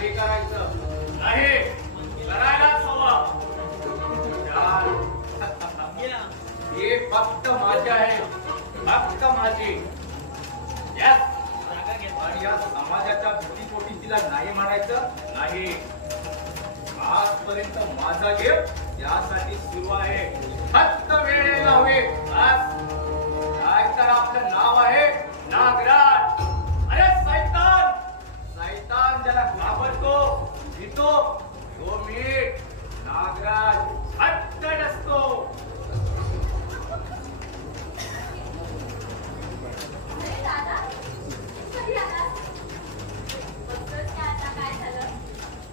भांडे करायचं नाही, करायलाच हवं. हे फक्त माझे आहे, फक्त माझे. आणि या समाजाच्या भीतीपोटी तिला नाही म्हणायचं नाही. आजपर्यंत माझा गेम यासाठी सुरू आहे, फक्त वेळ हवे. काय तर आपलं नाव आहे नागराज. अरे सैतान, सैतान ज्याला घाबरतो भीतो तो मी नागराज. हट्ट असतो.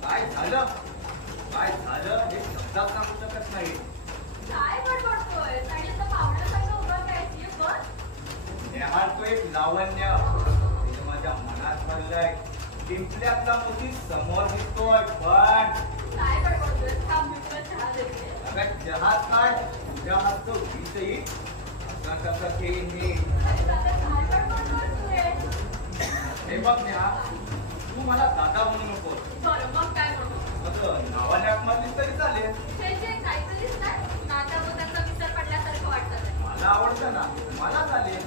काय झालं, काय झालं हे शब्दात सांगू शकत नाही. काय बडबडतोय? आणि आता पावण्यासारखं उभं राहायची पण नेहाल तो एक लावण्य ते माझ्या मनात भरलंय. पिंपल्यातला मोती समोर दिसतोय पण काय बडबडतोय? थांब मी तुला चहा देते. अगं चहात काय, तुझ्या हातचं वीज येईल असं कसं घेईन मी. अरे दादा काय बडबडतोय तू हे? हे बघ नेहा, तू मला दादा म्हणू नको. बरं मग काय म्हणू? अगं नावाने हाक मारलीस तरी चालेल. जे काहीतरीच नाही, नात्या बोटांचा विसर पडल्यासारखं वाटतं. मला आवडतं ना, मला चालेल.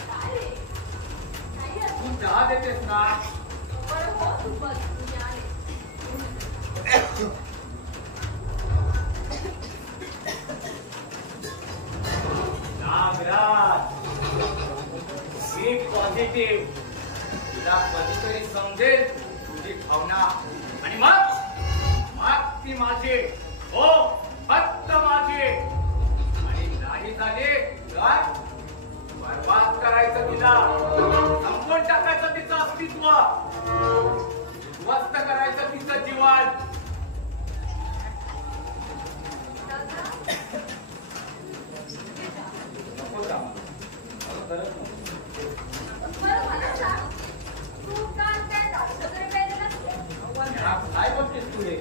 काय रे? नाही असं. तू चहा देतेस ना? बरं हो तू बस, मी आले. नागराज, बी पॉझिटिव्ह. तुला कधीतरी समजेल तुझी भावना. आणि मग ती माझी, हो फक्त माझी. आणि नाही झाले तर बरबाद करायचं तिला, संपवून टाकायचं तिचं अस्तित्व, उद्ध्वस्त करायचं तिचं जीवन. नको का? खरंच नको. बरं मला सांग, तू काल काय दारू वगैरे प्यायला लागली? काय बोलतेस तुझे?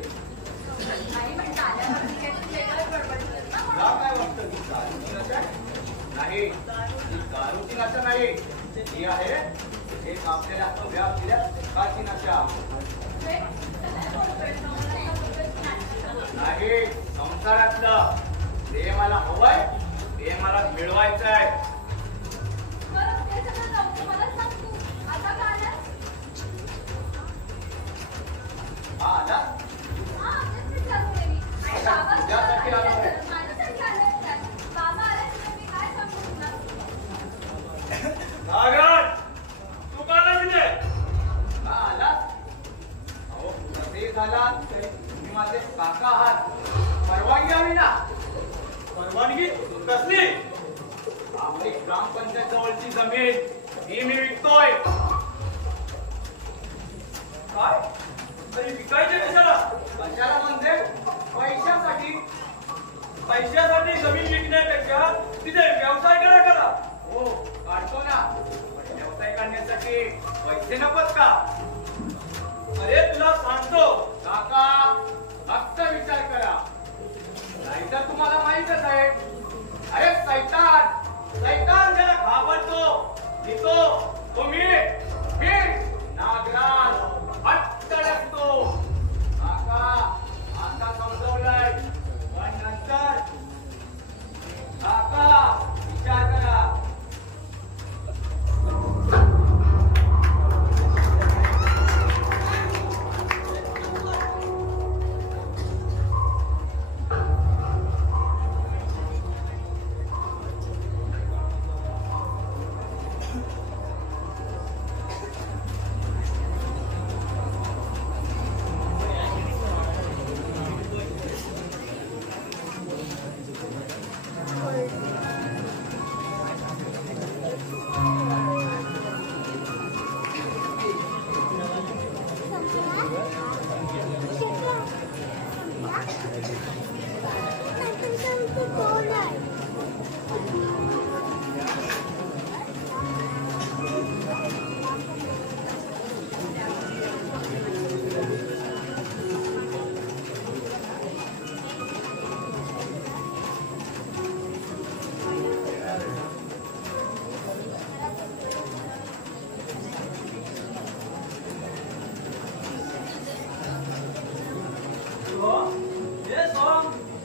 नाही म्हणता आल्यावर मी काहीतरी वेगळंच बडबडतेस ना तुला म्हणून. काय वाटतं की दारूची नशा नाही? ही दारूची नशा नाही, ती आहे एक आपल्याला हव्या असलेल्या सुखाची नशा. हे, काय बोलतोय? मला बोलतोयच नाही. नाही, संसारातलं प्रेमाला हवंय, प्रेमाला मिळवायचंय. बरं ते सगळं जाऊ दे, मला सांग तू आता का आलास? हा आला? हा, तेच विचारतोय मी. आणि बाबा तुझ्यासाठी आलोय. माझ्यासाठी आलेत काय? बाबा आल्याशिवाय मी काय सांगू तुला? नागराज, तू का नाही तिथे? हा आला? अहो कसे झाला? तुम्ही माझे काका आहात, परवानगी हवी ना. परवानगी कसली? आपली ग्रामपंचायत जवळची जमीन ही मी विकतोय. काय? तरी विकायचे कशाला? कशाला म्हणजे? पैशासाठी. पैशासाठी जमीन विकण्यापेक्षा तिथे व्यवसाय करा. हो काढतो ना, पण व्यवसाय करण्यासाठी पैसे नकोत का? अरे तुला सांगतो, काका फक्त विचार करा, नाहीतर तुम्हाला माहीतच आहे. अरे सैतान, सैतान ज्याला घाबरतो भीतो तो मी नागराज. हट्ट असतो. काका आता समजवलंय, पण नंतर काका विचार करा.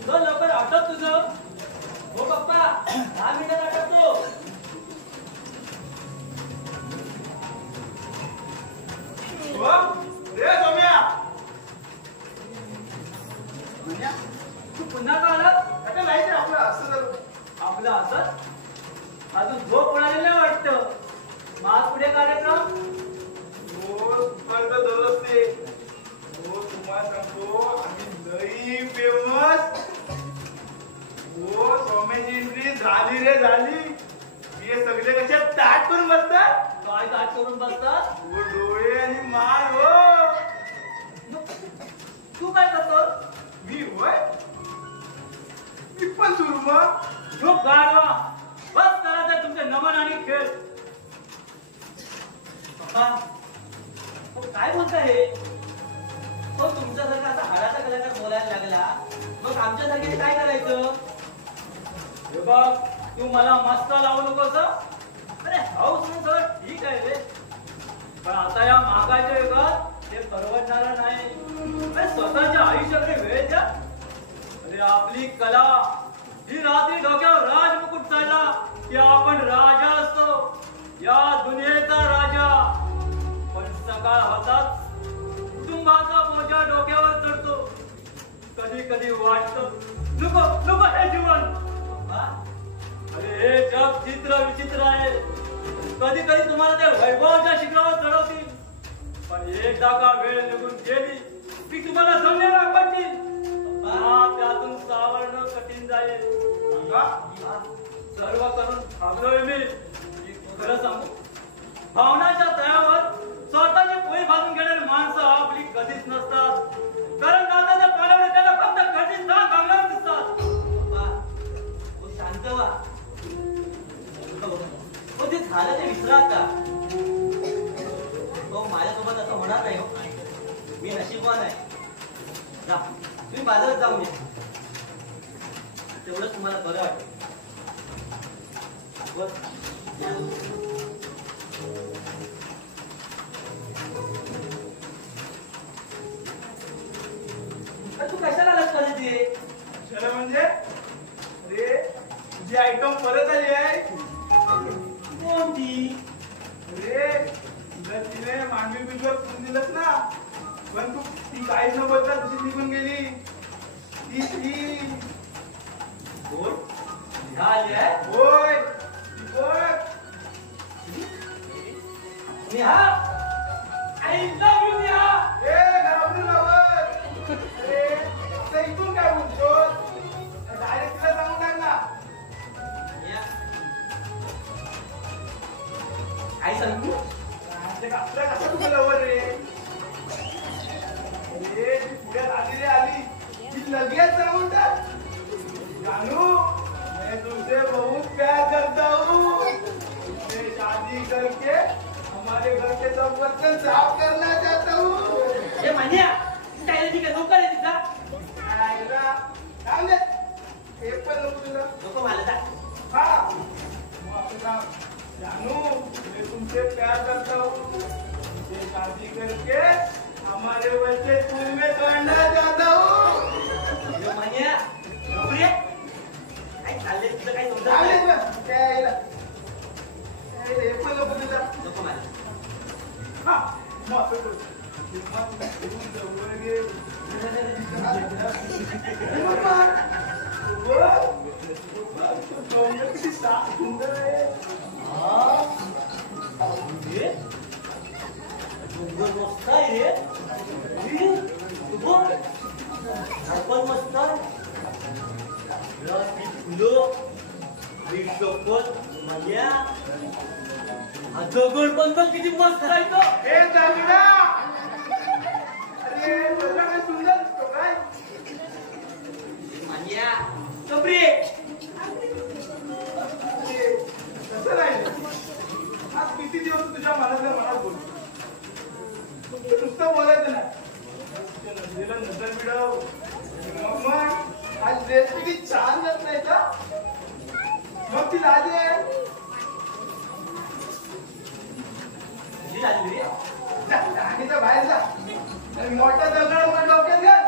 तुझं लवकर आटप तुझं. हो पप्पा 10 मिनिटात आटपतो. रे सोम्या तू पुन्हा का आलास? आता माहिती आहे आपलं असं जर आपलं असं अजून झोप उडालेलं नाही वाटतं. मग पुढे कार्यक्रम हो दुपारचं दररोज ते हो तुम्हाला सांगतो आम्ही लई फेमस हो सोम्याची एंट्री झाली रे झाली. हे सगळे कशा ताट करून बसतात. काय ताट करून बसतात. हो डोळे आणि मान हो. तू काय करतोस? मी होय मी पण सुरू मग झोप गाडवा. बस करायचं तुमचे नमन आणि खेळ. पप्पा तो काय म्हणता हे? तो तुमच्यासारखा असा हाडाचा कलाकार बोलायला लागला मग आमच्यासाठी काय करायचं? हे बघ तू मला मस्त लावू नकोस. अरे हाऊस म्हणून सगळं ठीक आहे रे पण आता या महागाईच्या युगात ते परवडणारं नाही. अरे स्वतःच्या आयुष्याकडे वेळ द्या. अरे आपली कला ही रात्री डोक्यावर राजमुकुट चालला की आपण राजा असतो या दुनियेचा राजा. पण सकाळ होताच कुटुंबाचा बोजा डोक्यावर चढतो. कधी कधी वाटतं नको नको हे जीवन. अरे हे जग चित्र विचित्र आहे. कधी कधी तुम्हाला ते वैभवाच्या शिखरावर चढवतील पण एकदा का वेळ निघून गेली की तुम्हाला जमणे पडतील. त्यातून सावरणं कठीण जाईल. सर्व करून थांबलोय मी. खरं सांगू भावनाच्या तळावर स्वतःची पोळी भाजून घेणारी माणसं आपली कधीच नसतात. कारण नात्याच्या पाण्यावर त्याला फक्त कठीण जाण भागणार दिसतात. शांत व्हा. ते झालं ते विसरा का? तो माझ्यासोबत असं होणार नाही हो. मी नशीबवान आहे. जा तुम्ही बाजारात जाऊन या. तेवढंच तुम्हाला बरं वाटेल. तू कशाला आलास कधी? चला म्हणजे अरे तुझी आयटम परत आली आहे. कोणती? अरे तुला तिने मांडवी बिजवर करून दिलंस ना पण तू ती काहीच न बोलता तशी निघून गेली. ती कोण? निहाल आहे? होय ती कोण? निहा आय लव्ह यू निहा. ए घाबरू नकोस. अरे आता इथून काय बोलतोस? डायरेक्ट तिला सांगून टाक ना. काय सांगू? आपल्या कसं तुझं लवर रे. अरे ती पुढ्यात आली रे आली ती लगेच सांगून टाक. जानू मैं तुमसे बहुत प्यार करता हूँ. मैं शादी करके हमारे घर के सब बर्तन साफ करना चाहता हूँ. हे मान्या काय ठीक आहे लवकर आहे तिचा. सांग दे हे पण नको तुला. नको मला जा. हाँ वो आपके नाम जानू मैं तुमसे प्यार करता हूँ. मुझे शादी करके हमारे बच्चे स्कूल में छोड़ना चाहता हूँ. हे मान्या बापरे काय चाललंय तुझं काय चालेल समजत ना काय हे पण नको तुला. नको मला. हाँ मग असं करू. मग तू जवळ घे. किती साफ सुंदर आहे. हे डोंगर मस्त आहे रे. आपण मस्त फुलं आणि शपथ मान्या हा दगड पण किती मस्त आहे तो. हे चांगला. अरे तुला काय सुंदर दिसतो काय. मान्या कपरे कसं राहिलं. आज किती दिवस तुझ्या मनातल्या मनात बोलतो. नुसतं बोलायचं नाही. तुझ्या नजरेला नजर मिळव. मग आज ड्रेस किती छान जात नाही का. मग ती लाजे राणीच्या बाहेर जा आणि मोठा दगड वर डोक्यात घाल.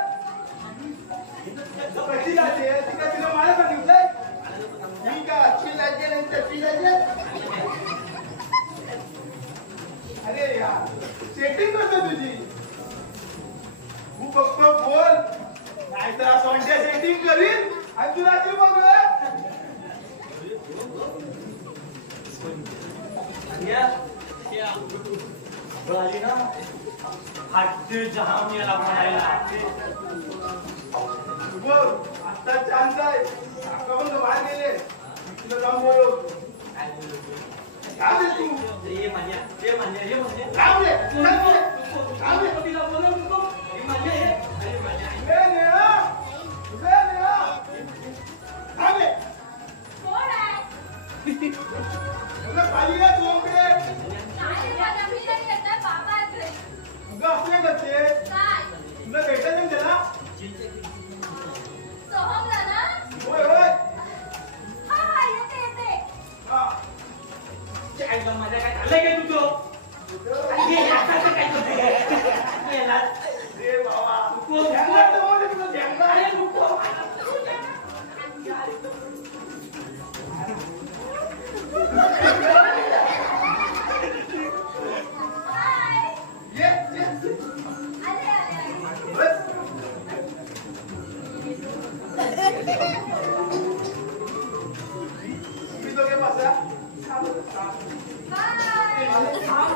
कशी लाजे फक्त बोल नाहीतर असं सेटिंग करीन आणि तू रात्री बघ आली ना हट्टे जाम याला म्हणायला बघ आता चान्स आहे काका पण बाहेर गेले तुला जाऊन बोलव काय तू ये मान्या ये मान्या ये मान्या राम रे राम रे तिला बोलव नको ये मान्या ये अरे मान्या ए नेहा ए नेहा राम रे कोण आहे तुला खाली आहे झोपडे नाही मला मी नाही येत आहे, बाबा आहेत रे. तुला असले करते काय तुला भेटायचं ना त्याला सोहमला ना होय होय हा हा येते येते हा काय गं माझ्या काय झालंय काय तुझं अरे याचं काय करतोय याला रे बाबा नको ध्यानात ठेव रे तुला ध्यानात. अरे नको हाय ये ये आले आले आले बस तुम्ही दोघे बसा बाय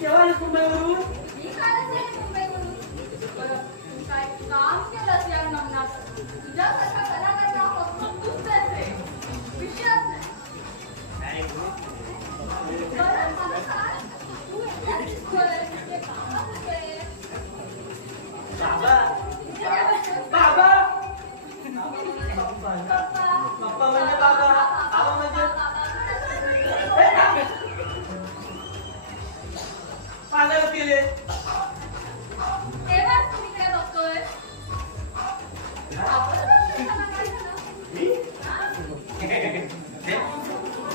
केव्हा आलीस मुंबईवरून मी कालच येते मुंबईवरून. बरं, तू काय काम केलंस या नमनाचं? तुझ्यासारखा कलाकाराला फक्त तूच जायचंय. विषयच नाही. बरं, मला सांग, तू एकटाच दिसतोय. तुझे बाबा कुठे? बाबा बाबा पप्पा म्हणजे बाबा बाबा म्हणजे पाण्यात गेले तेव्हाच तुम्ही काय बघतोय? आपण त्याला काय झालं? मी हा?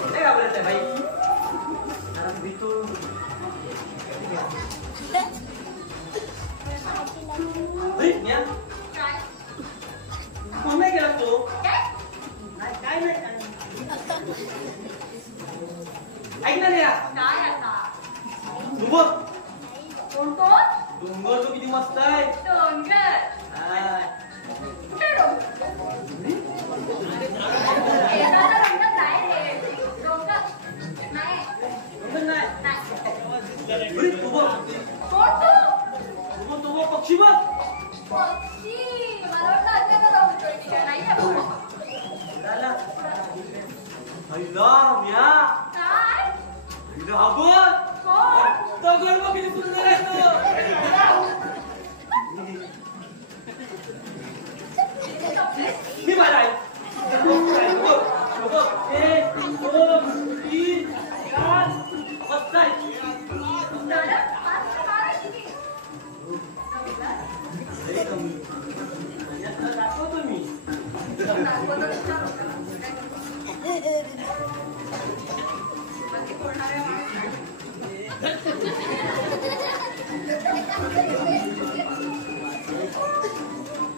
नाही घाबरत आहे बाई जरा भीतो म्या काय? कोण नाही गेला तो काय? काय नाही ऐक ना रे काय आता? डोंगर कोण कोण? डोंगर तो किती मस्त आहे डोंगर. हा. कुठे डोंगर? केसाचा रंग नाही रे. डोंगर. नाही. डोंगर नाही नाही. अरे, तू बघ कोण तू? तू बघ पक्षी बघ पक्षी. मला वाटलं अचानक जाऊ म्हणतोय की काय. नाही आहे बघ. झाला अय्या म्या काय? अय्या बघ कोण? दगड बघ किती सुंदर आहे तो मी मला आहे एक दोन तीन चार मस्त आहे जरा फास्ट मारायची की. लय कमी. यातलं दाखवतो मी दाखवतो विचारू त्याला. काय करतो? बाकी बोलणाऱ्या माणसाला.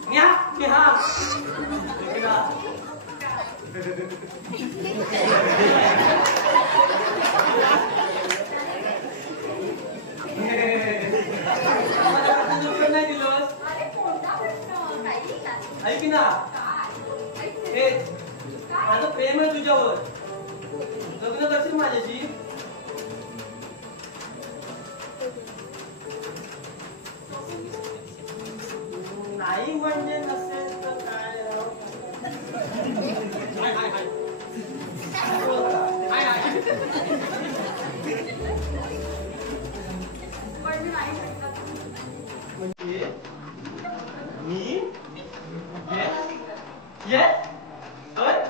म्या हा नाही दिलंस अरे कोणता प्रश्न? काही नाही. ऐक ना काय? ऐक हे काय? माझं प्रेम आहे तुझ्यावर लग्न करशील माझ्याशी नाही म्हणजे नसेल तर काय पण मी नाही म्हणतात. म्हणजे मी येस होय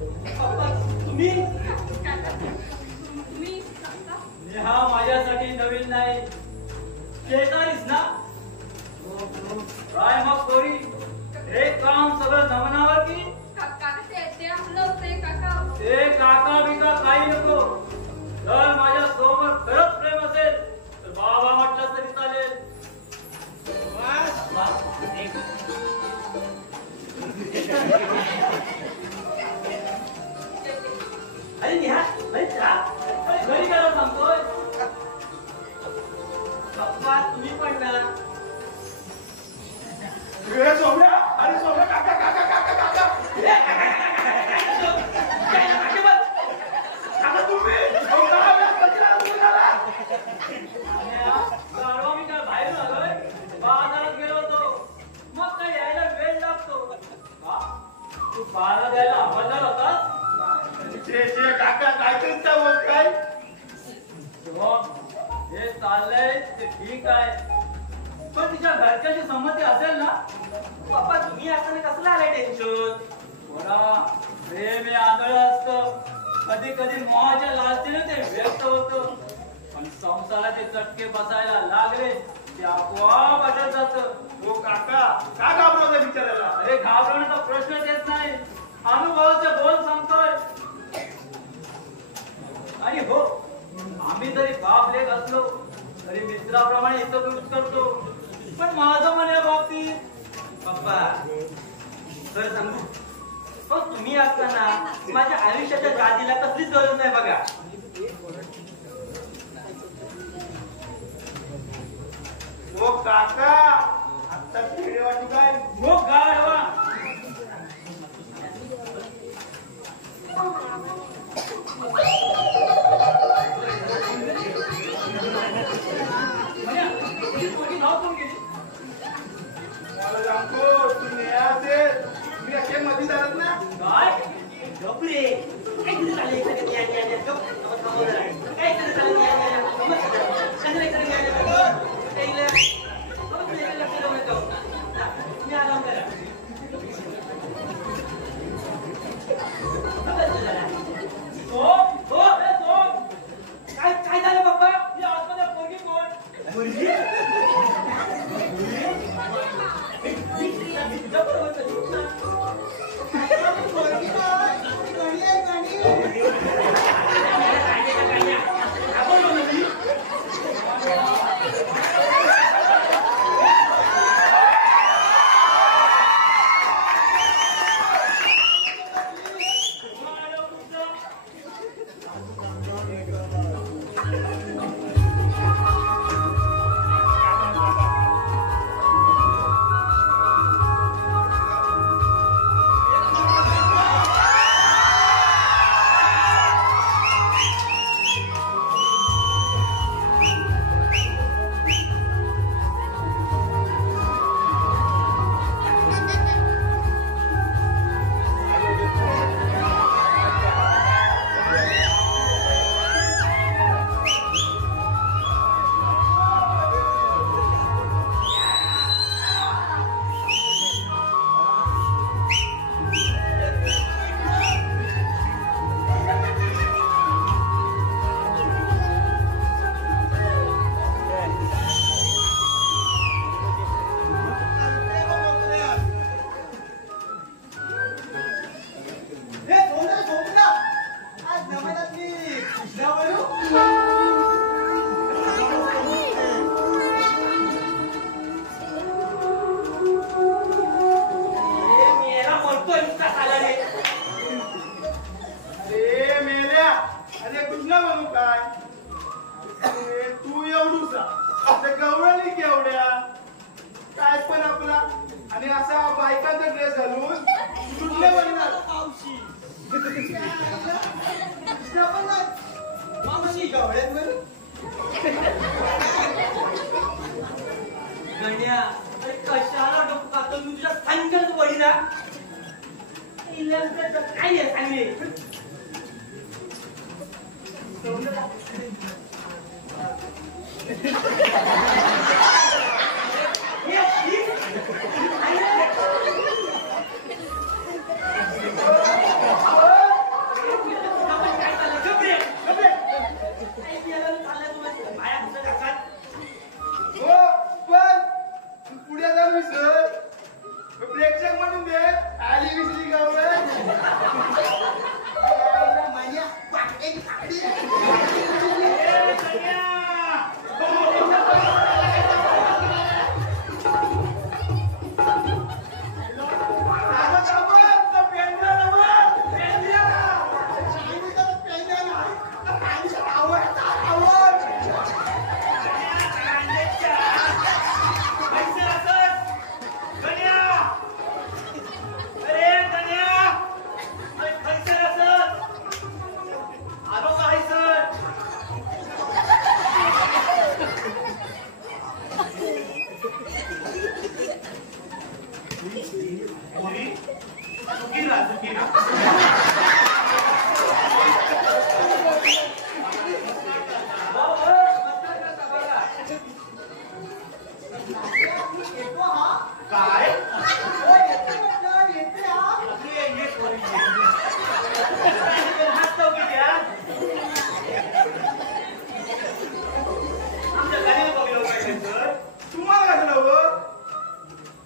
तुम्ही तुम्ही काका हा माझ्यासाठी नवीन नाही, शेजारीच ना? काय मग पोरी, हे काम सगळं जमनावर की? काका ते आपलं ते काका ते काका बिका काही नको. जर माझ्या सोबत खरंच प्रेम असेल तर बाबा म्हटलं तरी चालेल. अरे निहा, अरे घरी गेला सांगतोय. पप्पा तुम्ही पण ना. ए, सोम्या, अरे सोम्या, काका काका काका काका काका तुम्ही अहो, काका, मी कचरा उचलून आला. गाढवा मी काय बाहेर आलोय, बाजारात गेलो होतो, मग काय यायला वेळ लागतो. तू बारा द्यायला हवालदार होतास? छे, काका काय करता मग काय हे चाललंय ते ठीक आहे, पण तिच्या घरच्याची संमती असेल ना? पप्पा तुम्ही असताना कसलं आलंय टेन्शन? बरा प्रेम हे आंधळ असतं, कधी कधी मोहाच्या लालसेने ते व्यक्त होतं, पण संसाराचे चटके बसायला लागले ते आपोआप अटत जातं. हो काका का घाबरवता बिचारायला अरे घाबरण्याचा प्रश्नच येत नाही, अनुभवाचे बोल सांगतोय. आणि हो, आम्ही जरी बाप लेक असलो तरी मित्राप्रमाणे हितगुज करतो, पण माझं मन या बाबतीत पप्पा खरं सांगू, पण तुम्ही असताना माझ्या आयुष्याच्या गादीला कसलीच गरज नाही बघा. हो काका आता खेडे वाटू काय हो गाढवा, मला सांगतो तुम्ही असेल मी असे मध्ये जात ना काय गपरे काय तरी झालं एक सेकंद, या गप थांबव जरा. काय तरी झालं, या कसं एक सेकंद, तुम्ही आराम करा. काय झालं पप्पा? ही आतमध्ये पोरगी कोण? मुलगी? कशाला डोकं काढतो मी तुझ्या सांगेल वडीला काय आहे सांगे हो पण तू पुढे जा मी सर प्रेक्षक म्हणून दे आली विसली गावं माझ्या पाट्याची काढी तुम्हाला कसं नव्हतं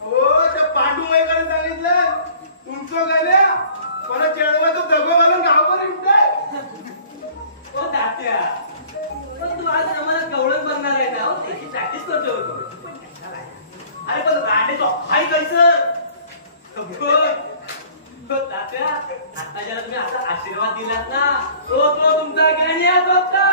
हो त्या पांडुबाईकडे सांगितलं तुमचं गाण्या परत चेडवाचं दगो घालून गावभर उठताय ओ तात्या पण तू आज आम्हाला कवळण बनणार आहे ना हो त्याची प्रॅक्टिस करतो होतो अरे पण राणे तो हाय कैसर तो तात्या आता ज्याला तुम्ही असा आशीर्वाद दिलात ना तो तुमचा ज्ञानियाच होता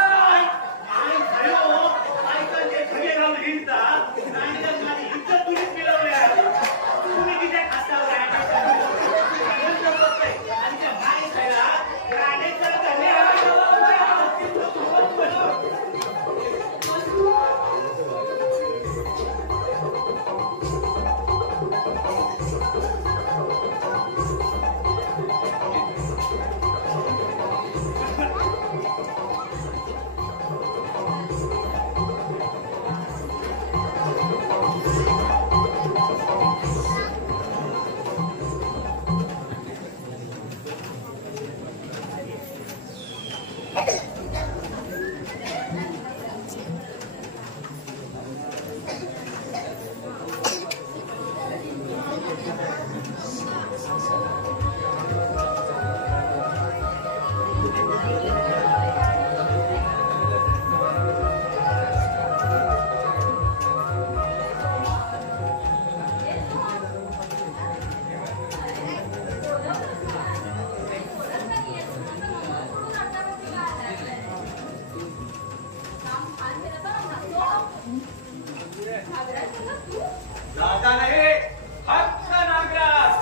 दादा नाही फक्त नागराज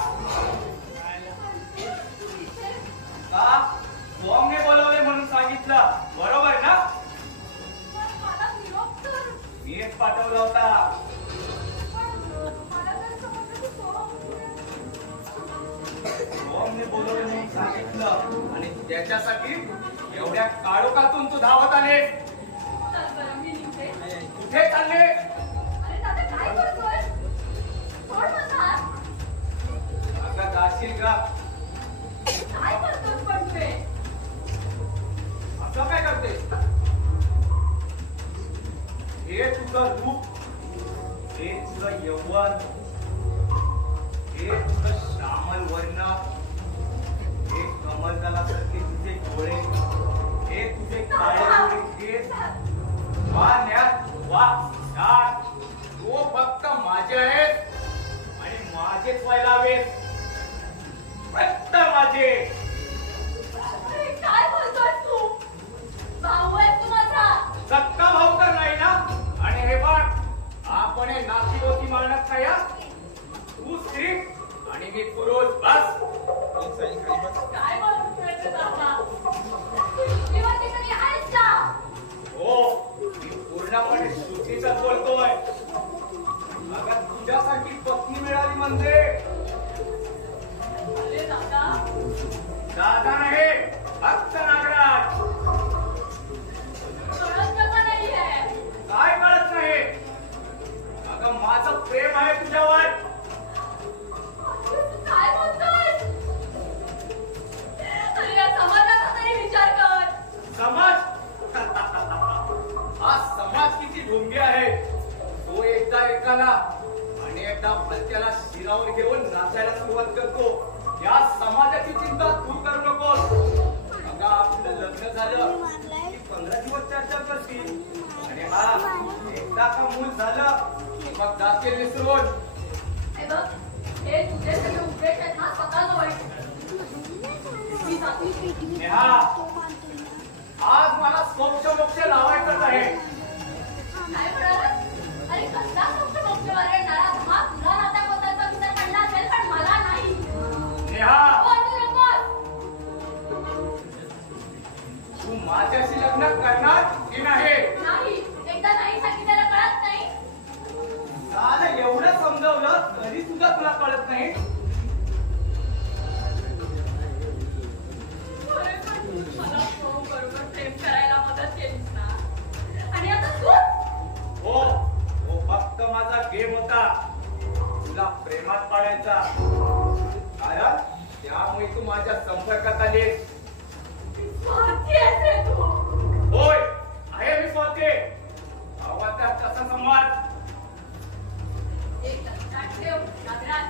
का बॉम्बने बोलवले म्हणून सांगितलं बरोबर ना मीच पाठवला होता बॉम्बने बोलवले म्हणून सांगितलं आणि त्याच्यासाठी एवढ्या काळोखातून तू धावत आले कुठे चालले आता जाशील का असं काय करते हे तुझं रूप हे तुझं यौवन हे तुझं श्यामल वर्ण हे कमलदलासारखे तुझे डोळे हे तुझे काळे केस वाण्यात वाट तो फक्त माझे आहेत आणि माझेच व्हायला हवेत फक्त माझे काय बोलतोय तू भाऊ आहे तू माझा सक्का भाऊ तर नाही ना आणि हे बघ आपण हे नाशिवती मानत नाही तू स्त्री आणि मी पुरुष बस काय बोलतोय तू दादा किंवा तिकडे आहेस का हो मी पूर्णपणे सुट्टीच बोलतोय अगं तुझ्यासाठी पत्नी मिळाली म्हणजे अरे दादा दादा नाही फक्त नागराज कळत कसं नाहीये काय आहे तो एकदा एकाला आणि एकदा भलत्याला शिरावर घेऊन नाचायला सुरुवात करतो या समाजाची चिंता तू करू नकोस. अगं आपलं लग्न झालं की 15 दिवस चर्चा करतील आणि हा एकदा का मूल झालं की मग जातील विसरून. हे बघ, हे तुझे सगळे उद्देश आहेत ना स्वतःला वाईट. मी जाते. नेहा आज मला सोक्ष मोक्ष लावायचंच आहे. काय म्हणालास? अरे कसला तुमचं मोक्ष वाढवणारा हा तुला नात्या पोताचा विचार पडला असेल पण मला नाही. नेहा बोलू नकोस. तू माझ्याशी लग्न करणार की नाही? नाही, एकदा नाही सांगितलेलं कळत नाही. झालं एवढं समजावलं तरी सुद्धा तुला कळत नाही. अरे पण मला तो बरोबर प्रेम करायला मदत केलीस ना. आणि आता तू हो हो फक्त माझा गेम होता तुला प्रेमात पाडायचा. कारण त्यामुळे तू माझ्या संपर्कात आलीस. स्वार्थी आहेस रे तू. होय आहे मी स्वार्थी. गावाचा कसा समाज एक लक्षात ठेव नागराज,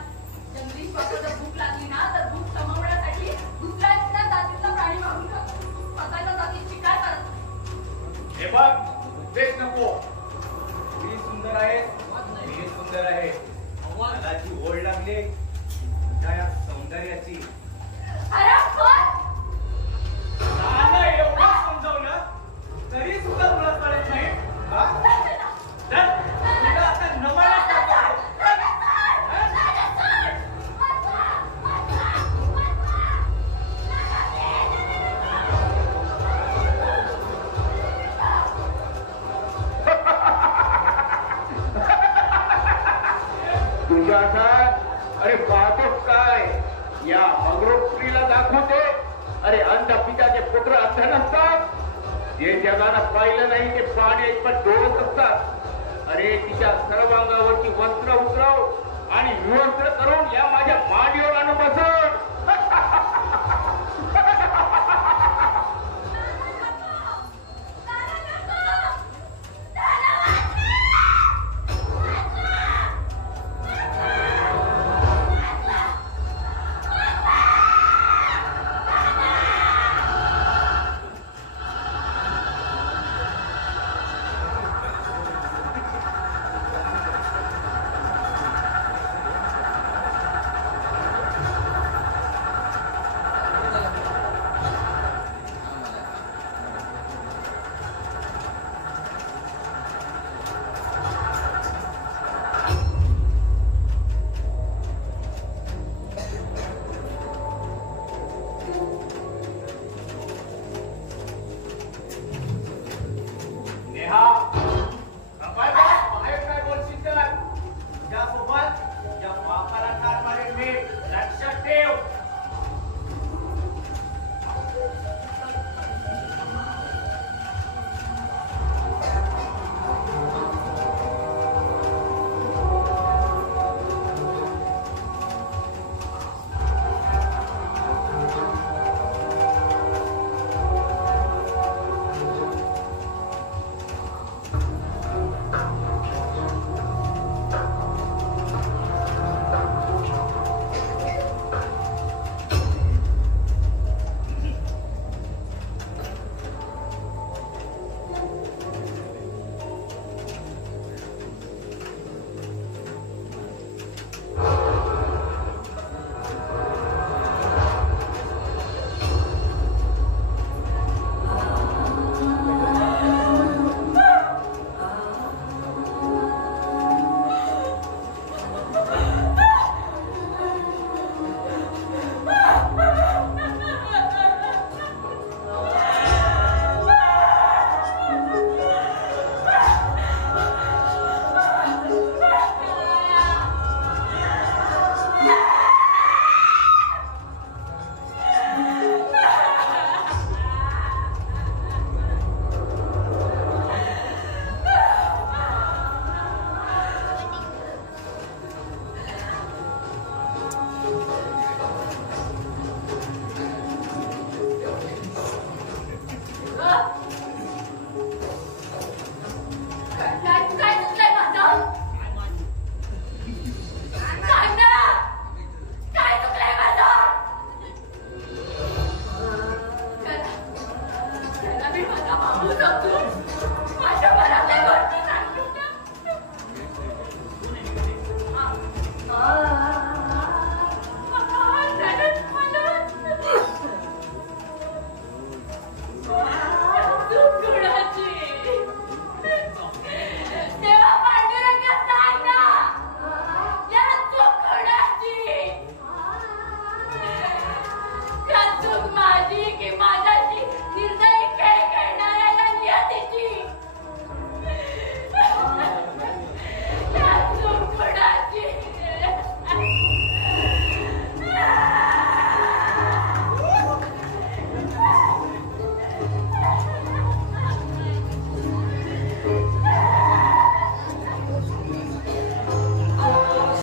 जंगली पक्ष्याला भूक लागली ना तर भूक शमवण्यासाठी दुसऱ्या जातीतला प्राणी मागून टाकतो. स्वतःच्या जातीची काय करत? हे बघ तेच नको. मी सुंदर आहे मी सुंदर आहे. मला जी ओढ लागली त्या या सौंदर्याची. अरे पण झालं एवढं समजावलं तरी सुद्धा तुला कळत नाही. हा? चल, तुला आता नवाला टाकायचं. तुझ्या अरे पाहतोस काय या मगरोत्रीला दाखवते. अरे अंध पिताचे पुत्र अंध नसतात. जे जगानं पाहिलं नाही ते पाणी पण डोळत असतात. अरे तिच्या सर्व अंगावरची वस्त्र उतरव आणि विवस्त्र करून या माझ्या मांडीवर आणून बसव.